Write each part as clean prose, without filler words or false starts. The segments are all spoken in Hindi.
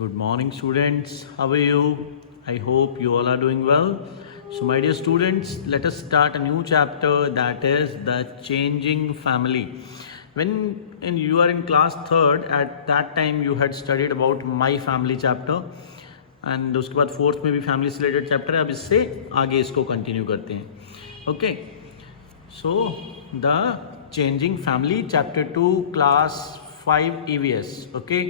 Good morning, students. How are you? I hope you all are doing well. So, my dear students, let us start a new chapter, that is the changing family. When you are in class third, at that time you had studied about my family chapter, and उसके बाद फोर्थ में भी फैमिली से रिलेटेड चैप्टर है. अब इससे आगे इसको कंटिन्यू करते हैं. Okay, so the changing family chapter 2 class 5 EVS. Okay,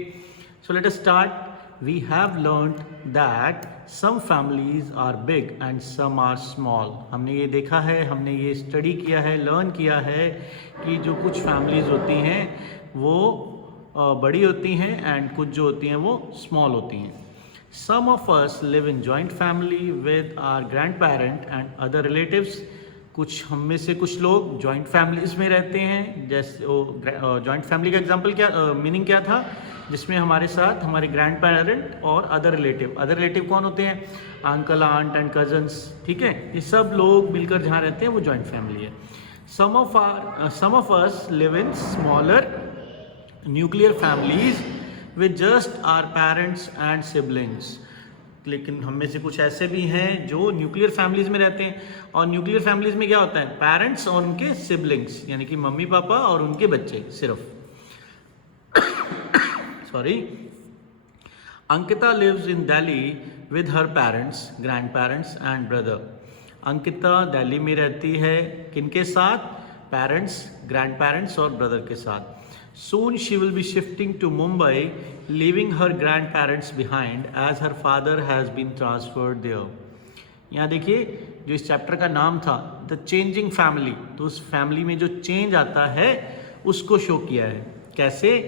so let us start. We have learned that some families are big and some are small. हमने ये देखा है, हमने ये स्टडी किया है, लर्न किया है कि जो कुछ फैमिलीज होती हैं वो बड़ी होती हैं एंड कुछ जो होती हैं वो स्मॉल होती हैं. Some of us live in joint family with our grandparent and other relatives. कुछ हम में से कुछ लोग जॉइंट फैमिलीज में रहते हैं. जैसे जॉइंट फैमिली का एग्जांपल क्या, मीनिंग क्या था, जिसमें हमारे साथ हमारे ग्रैंड पेरेंट और अदर रिलेटिव कौन होते हैं, अंकल आंट एंड कजन्स. ठीक है, ये सब लोग मिलकर जहाँ रहते हैं वो जॉइंट फैमिली है. Some of us live in smaller nuclear families with just our parents and siblings. लेकिन हम में से कुछ ऐसे भी हैं जो न्यूक्लियर फैमिलीज में रहते हैं. और न्यूक्लियर फैमिलीज में क्या होता है, पेरेंट्स और उनके सिबलिंग्स, यानी कि मम्मी पापा और उनके बच्चे सिर्फ. Sorry. Ankita lives in Delhi with her parents, grandparents and brother. Ankita Delhi में रहती है किनके साथ, पेरेंट्स, ग्रैंडपेरेंट्स और ब्रदर के साथ. Soon she will be shifting to Mumbai, leaving her grandparents behind as her father has been transferred there. यहाँ देखिए, जो इस चैप्टर का नाम था द चेंजिंग फैमिली, तो उस फैमिली में जो चेंज आता है उसको शो किया है. कैसे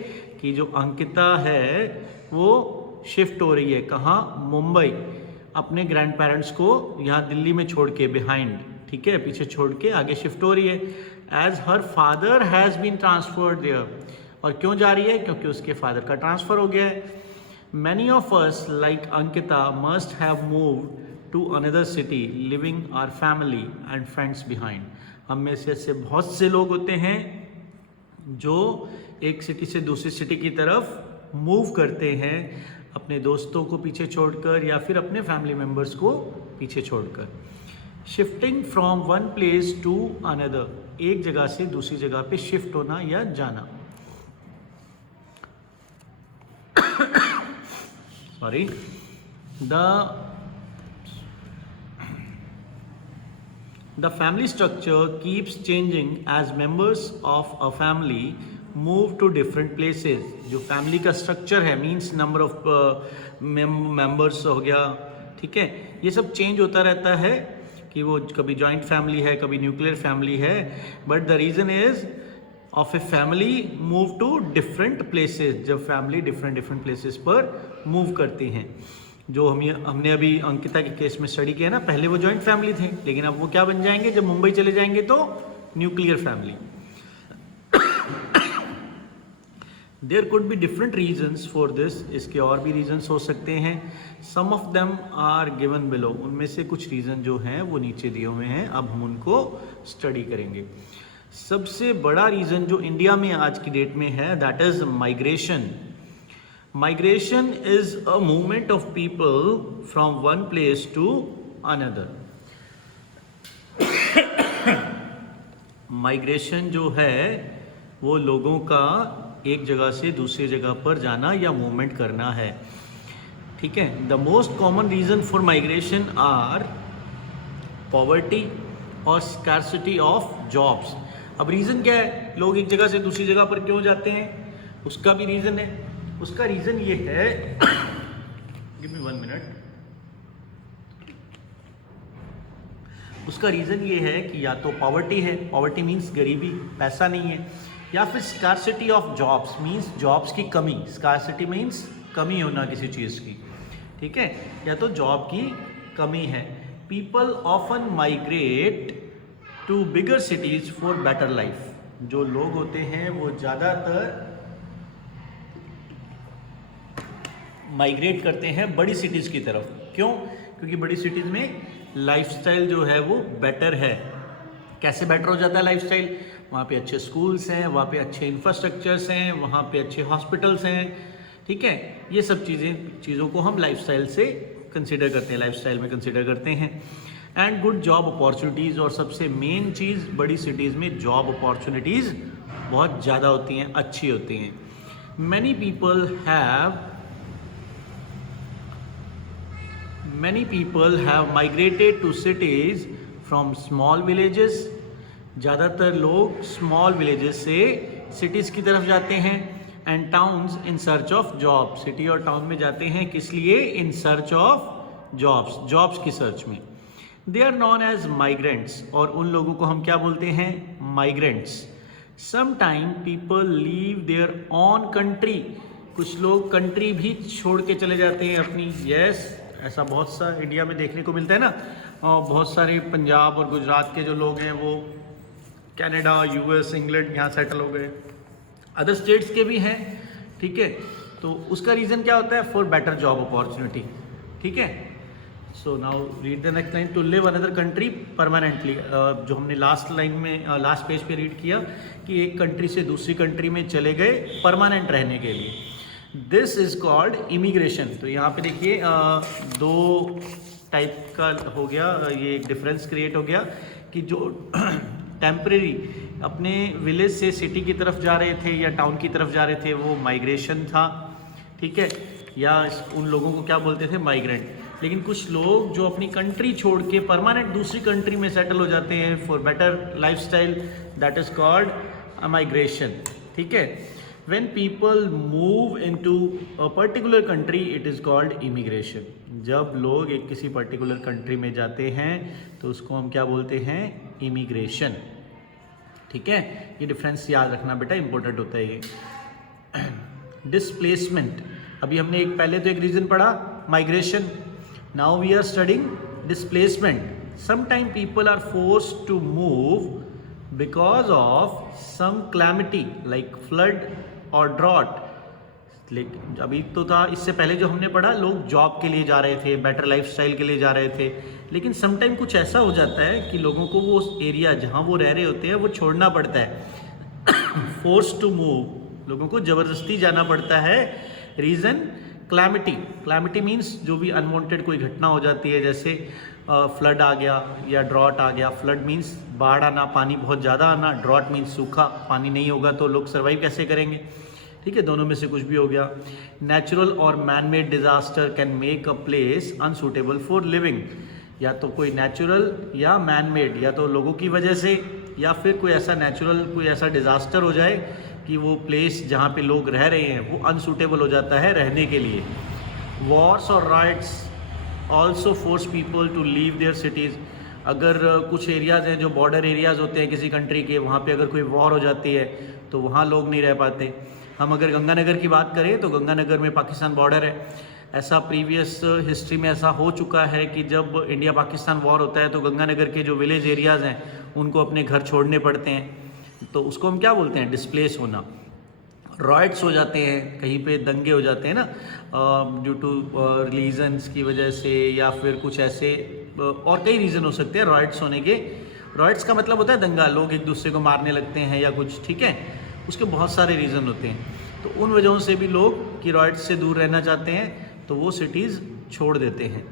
कि जो अंकिता है वो शिफ्ट हो रही है कहाँ, मुंबई, अपने ग्रैंड पेरेंट्स को यहाँ दिल्ली में छोड़ के, बिहाइंड, ठीक है, पीछे छोड़ के आगे शिफ्ट हो रही है. As her father has been transferred there. और क्यों जा रही है, क्योंकि उसके फादर का ट्रांसफ़र हो गया है. Many of us like Ankita must have moved to another city leaving our family and friends behind. हम में से ऐसे बहुत से लोग होते हैं जो एक सिटी से दूसरी सिटी की तरफ मूव करते हैं अपने दोस्तों को पीछे छोड़कर या फिर अपने फैमिली मेम्बर्स को पीछे छोड़कर. Shifting from one place to another, एक जगह से दूसरी जगह पे शिफ्ट होना या जाना. Sorry. The family structure keeps changing as members of a family move to different places. जो फैमिली का स्ट्रक्चर है, मीन्स नंबर ऑफ मेंबर्स हो गया, ठीक है, ये सब चेंज होता रहता है कि वो कभी जॉइंट फैमिली है, कभी न्यूक्लियर फैमिली है. But the reason is of a family move to different places. जब फैमिली डिफरेंट प्लेसेस पर मूव करती हैं, जो हमने अभी अंकिता के केस में स्टडी किया ना, पहले वो जॉइंट फैमिली थे, लेकिन अब वो क्या बन जाएंगे, जब मुंबई चले जाएंगे तो nuclear family. There could be different reasons for this, इसके और भी रीजन्स हो सकते हैं. Some of them are given below, उनमें से कुछ रीजन जो हैं वो नीचे दिए हुए हैं, अब हम उनको स्टडी करेंगे. सबसे बड़ा रीजन जो इंडिया में आज की डेट में है, that is migration. Migration is a movement of people from one place to another. Migration जो है वो लोगों का एक जगह से दूसरी जगह पर जाना या मूवमेंट करना है, ठीक है. The most common reason for migration are poverty और scarcity of jobs. अब रीज़न क्या है, लोग एक जगह से दूसरी जगह पर क्यों जाते हैं, उसका भी रीज़न है. उसका रीज़न ये है, गिव मी 1 मिनट. उसका रीज़न ये है कि या तो पॉवर्टी है, पॉवर्टी मीन्स गरीबी, पैसा नहीं है, या फिर scarcity of jobs means jobs की कमी. स्कार्सिटी मीन्स कमी होना किसी चीज़ की, ठीक है, या तो जॉब की कमी है. People often migrate to bigger cities for better life. जो लोग होते हैं वो ज़्यादातर माइग्रेट करते हैं बड़ी सिटीज़ की तरफ. क्यों, क्योंकि बड़ी सिटीज़ में लाइफस्टाइल जो है वो बेटर है. कैसे बेटर हो जाता है लाइफस्टाइल, वहाँ पे अच्छे स्कूल्स हैं, वहाँ पे अच्छे इंफ्रास्ट्रक्चर्स हैं, वहाँ पे अच्छे हॉस्पिटल्स हैं, ठीक है, ये सब चीज़ों को हम लाइफस्टाइल से कंसिडर करते हैं, लाइफस्टाइल में कंसिडर करते हैं। एंड गुड जॉब अपॉर्चुनिटीज़, और सबसे मेन चीज़ बड़ी सिटीज़ में जॉब अपॉर्चुनिटीज़ बहुत ज़्यादा होती हैं, अच्छी होती हैं। Many people have migrated to cities from small villages. ज़्यादातर लोग स्मॉल विलेजेस से सिटीज़ की तरफ जाते हैं। And towns in search of job, city और टाउन में जाते हैं किस लिए? इन सर्च ऑफ जॉब्स की सर्च में। They are known as migrants, और उन लोगों को हम क्या बोलते हैं? Migrants. Sometime people leave their own country, कुछ लोग कंट्री भी छोड़ के चले जाते हैं अपनी। यस, ऐसा बहुत सा इंडिया में देखने को मिलता है ना। बहुत सारे पंजाब और गुजरात के जो लोग हैं वो कनाडा, यूएस, इंग्लैंड यहाँ सेटल हो गए, अदर स्टेट्स के भी हैं। ठीक है, तो उसका रीज़न क्या होता है? For better job opportunity. ठीक है, so now read the next line. To live another country permanently, जो हमने लास्ट लाइन में लास्ट पेज पे रीड किया कि एक कंट्री से दूसरी कंट्री में चले गए परमानेंट रहने के लिए। This is called immigration. तो यहाँ पे देखिए दो टाइप का हो गया, ये एक डिफरेंस क्रिएट हो गया कि जो टेम्परेरी अपने विलेज से सिटी की तरफ जा रहे थे या टाउन की तरफ जा रहे थे वो माइग्रेशन था। ठीक है, या उन लोगों को क्या बोलते थे? माइग्रेंट। लेकिन कुछ लोग जो अपनी कंट्री छोड़ के परमानेंट दूसरी कंट्री में सेटल हो जाते हैं for better lifestyle, that is called migration. ठीक है, when people move into a particular country it is called immigration. जब लोग एक किसी पर्टिकुलर कंट्री में जाते हैं तो उसको हम क्या बोलते हैं? इमिग्रेशन। ठीक है, ये डिफरेंस याद रखना बेटा, इंपॉर्टेंट होता है ये। डिस्प्लेसमेंट, अभी हमने एक पहले तो एक रीजन पढ़ा migration, now we are studying displacement. Sometime people are forced to move because of some calamity like flood और ड्रॉट। लेकिन अभी तो था, इससे पहले जो हमने पढ़ा लोग जॉब के लिए जा रहे थे, बेटर लाइफस्टाइल के लिए जा रहे थे। लेकिन समटाइम कुछ ऐसा हो जाता है कि लोगों को वो एरिया जहाँ वो रह रहे होते हैं वो छोड़ना पड़ता है। फोर्स टू मूव, लोगों को ज़बरदस्ती जाना पड़ता है। रीज़न क्लैमिटी मीन्स जो भी अनवांटेड कोई घटना हो जाती है, जैसे फ्लड आ गया या ड्रॉट आ गया। फ्लड मीन्स बाढ़ आना, पानी बहुत ज़्यादा आना। ड्रॉट मीन्स सूखा, पानी नहीं होगा तो लोग सर्वाइव कैसे करेंगे? ठीक है, दोनों में से कुछ भी हो गया। नेचुरल और man made disaster can make a place unsuitable for living. या तो कोई नेचुरल या मैन मेड, या तो लोगों की वजह से या फिर कोई ऐसा नेचुरल कोई ऐसा डिजास्टर हो जाए कि वो प्लेस जहाँ पे लोग रह रहे हैं वो अनसूटेबल हो जाता है रहने के लिए। वॉर्स और riots also force people to leave their cities. अगर कुछ एरियाज़ हैं जो बॉर्डर एरियाज़ होते हैं किसी कंट्री के, वहाँ पे अगर कोई वॉर हो जाती है तो वहाँ लोग नहीं रह पाते। हम अगर गंगानगर की बात करें तो गंगानगर में पाकिस्तान बॉर्डर है। ऐसा प्रीवियस हिस्ट्री में ऐसा हो चुका है कि जब इंडिया पाकिस्तान वॉर होता है तो गंगानगर के जो विलेज एरियाज़ हैं उनको अपने घर छोड़ने पड़ते हैं, तो उसको हम क्या बोलते हैं? डिस्प्लेस होना। रॉयट्स हो जाते हैं, कहीं पे दंगे हो जाते हैं ना, ड्यू टू रिलीजन्स की वजह से, या फिर कुछ ऐसे और कई रीज़न हो सकते हैं रॉयट्स होने के। रॉयट्स का मतलब होता है दंगा, लोग एक दूसरे को मारने लगते हैं या कुछ। ठीक है, उसके बहुत सारे रीज़न होते हैं। तो उन वजहों से भी लोग कि रॉयट्स से दूर रहना चाहते हैं तो वो सिटीज़ छोड़ देते हैं।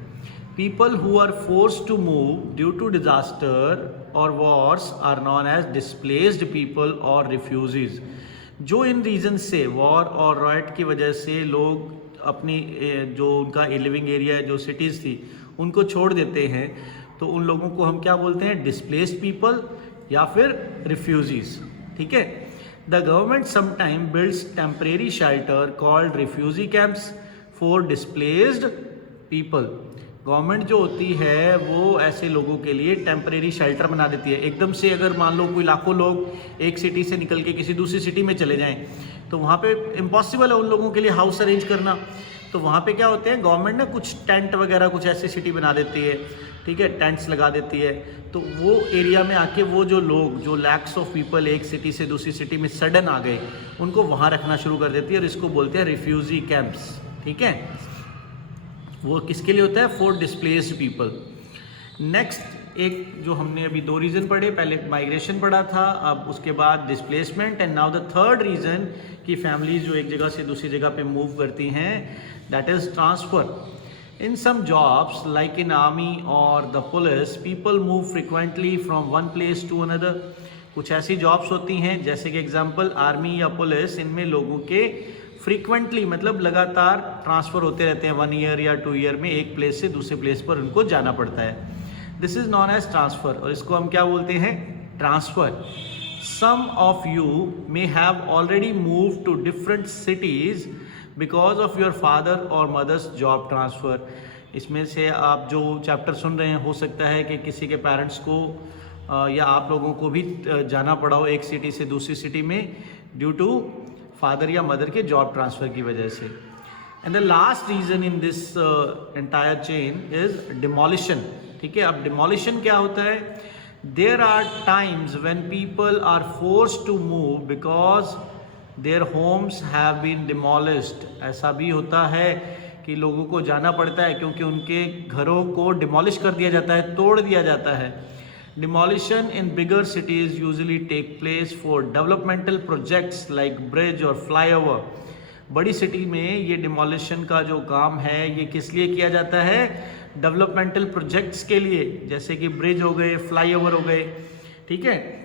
People who are forced to move due to disaster or wars are known as displaced people or refugees. जो इन रीजन से, वॉर और रॉयट की वजह से लोग अपनी जो उनका लिविंग एरिया है, जो सिटीज़ थी, उनको छोड़ देते हैं, तो उन लोगों को हम क्या बोलते हैं? डिस्प्लेस्ड पीपल या फिर रिफ्यूजीज। ठीक है, the government sometime builds temporary shelter called refugee camps for displaced people. Government जो होती है वो ऐसे लोगों के लिए टेम्परेरी शेल्टर बना देती है। एकदम से अगर मान लो कोई लाखों लोग एक सिटी से निकल के किसी दूसरी सिटी में चले जाएं तो वहाँ पे इम्पॉसिबल है उन लोगों के लिए हाउस अरेंज करना। तो वहाँ पे क्या होते हैं, गवर्नमेंट ना कुछ टेंट वगैरह कुछ ऐसी सिटी बना देती है। ठीक है, टेंट्स लगा देती है, तो वो एरिया में आके वो जो लोग, जो लैक्स ऑफ पीपल एक सिटी से दूसरी सिटी में सडन आ गए, उनको वहाँ रखना शुरू कर देती है और इसको बोलते हैं रिफ्यूजी कैंप्स। ठीक है, वो किसके लिए होता है? For displaced people. नेक्स्ट एक जो हमने अभी 2 रीज़न पढ़े, पहले माइग्रेशन पढ़ा था, अब उसके बाद displacement, and now the third reason कि फैमिलीज जो एक जगह से दूसरी जगह पे मूव करती हैं, that is transfer. In some jobs like in army or the police, people move frequently from one place to another. कुछ ऐसी जॉब्स होती हैं जैसे कि एग्जांपल आर्मी या पुलिस, इनमें लोगों के फ्रीक्वेंटली मतलब लगातार ट्रांसफ़र होते रहते हैं 1 ईयर या 2 ईयर में, एक प्लेस से दूसरे प्लेस पर उनको जाना पड़ता है. This is known as transfer, और इसको हम क्या बोलते हैं? Transfer. Some of you may have already moved to different cities because of your father और मदर्स जॉब ट्रांसफ़र. इसमें से आप जो चैप्टर सुन रहे हैं, हो सकता है कि किसी के पेरेंट्स को या आप लोगों को भी जाना पड़ा हो एक सिटी से दूसरी सिटी में ड्यू टू फादर या मदर के जॉब ट्रांसफ़र की वजह से. And the last reason in this entire chain is demolition. ठीक है, अब डिमोलिशन क्या होता है? There are times when people are forced to move because their homes have been demolished. ऐसा भी होता है कि लोगों को जाना पड़ता है क्योंकि उनके घरों को डिमोलिश कर दिया जाता है, तोड़ दिया जाता है. Demolition in bigger cities usually take place for developmental projects like bridge और फ्लाईओवर. बड़ी सिटी में ये डिमोलिशन का जो काम है ये किस लिए किया जाता है? डेवलपमेंटल प्रोजेक्ट्स के लिए, जैसे कि ब्रिज हो गए, फ्लाईओवर हो गए. ठीक है.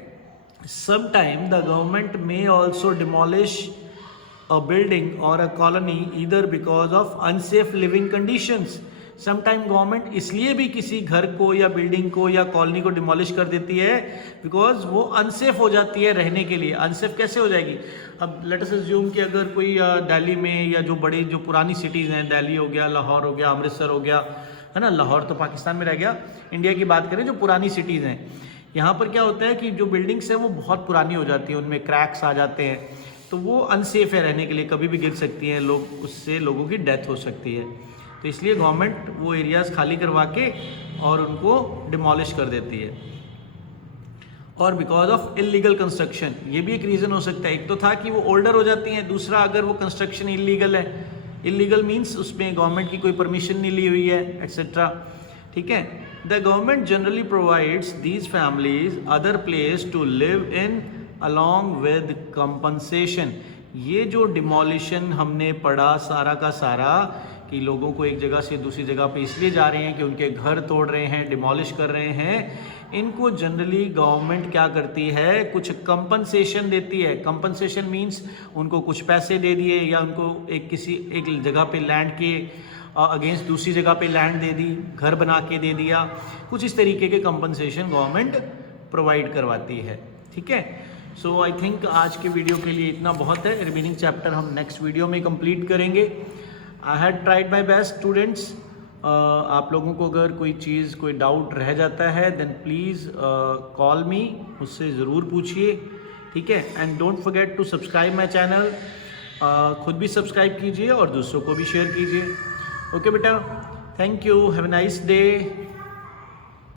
Sometime the government may also demolish a building or a colony either because of unsafe living conditions. Sometime government इसलिए भी किसी घर को या बिल्डिंग को या कॉलोनी को डिमोलिश कर देती है बिकॉज वो अनसेफ हो जाती है रहने के लिए. अनसेफ कैसे हो जाएगी? अब लेट अस अज्यूम कि अगर कोई दिल्ली में या जो बड़ी जो पुरानी सिटीज़ हैं, दिल्ली हो गया, लाहौर हो गया, अमृतसर हो गया, है ना, लाहौर तो पाकिस्तान में रह गया, इंडिया की बात करें जो पुरानी सिटीज़ हैं, यहाँ पर क्या होता है कि जो बिल्डिंग्स हैं वो बहुत पुरानी हो जाती है, उनमें क्रैक्स आ जाते हैं, तो वो अनसेफ है रहने के लिए, कभी भी गिर सकती हैं लोग, उससे लोगों की डेथ हो सकती है. तो इसलिए गवर्नमेंट वो एरियाज़ खाली करवा के और उनको डिमोलिश कर देती है. और बिकॉज ऑफ इलीगल कंस्ट्रक्शन, ये भी एक रीज़न हो सकता है. एक तो था कि वो ओल्डर हो जाती हैं, दूसरा अगर वो कंस्ट्रक्शन इलीगल है. इलीगल मीन्स उसमें गवर्नमेंट की कोई परमिशन नहीं ली हुई है, एक्सेट्रा. ठीक है. The government generally provides these families other place to live in along with compensation. ये जो डिमोलिशन हमने पढ़ा सारा का सारा कि लोगों को एक जगह से दूसरी जगह पे इसलिए जा रहे हैं कि उनके घर तोड़ रहे हैं, डिमोलिश कर रहे हैं, इनको जनरली गवर्नमेंट क्या करती है? कुछ कंपनसेशन देती है. कंपनसेशन मीन्स उनको कुछ पैसे दे दिए या उनको एक जगह पे लैंड के अगेंस्ट दूसरी जगह पे लैंड दे दी, घर बना के दे दिया, कुछ इस तरीके के कंपनसेशन गवर्नमेंट प्रोवाइड करवाती है. ठीक है. सो आई थिंक आज के वीडियो के लिए इतना बहुत है. रिमेनिंग चैप्टर हम नेक्स्ट वीडियो में कंप्लीट करेंगे. I had tried my best students. आप लोगों को अगर कोई चीज़, कोई डाउट रह जाता है देन प्लीज़ कॉल मी, मुझसे ज़रूर पूछिए. ठीक है. And don't forget to subscribe my channel. खुद भी सब्सक्राइब कीजिए और दूसरों को भी शेयर कीजिए. ओके बेटा, thank you, have a nice day.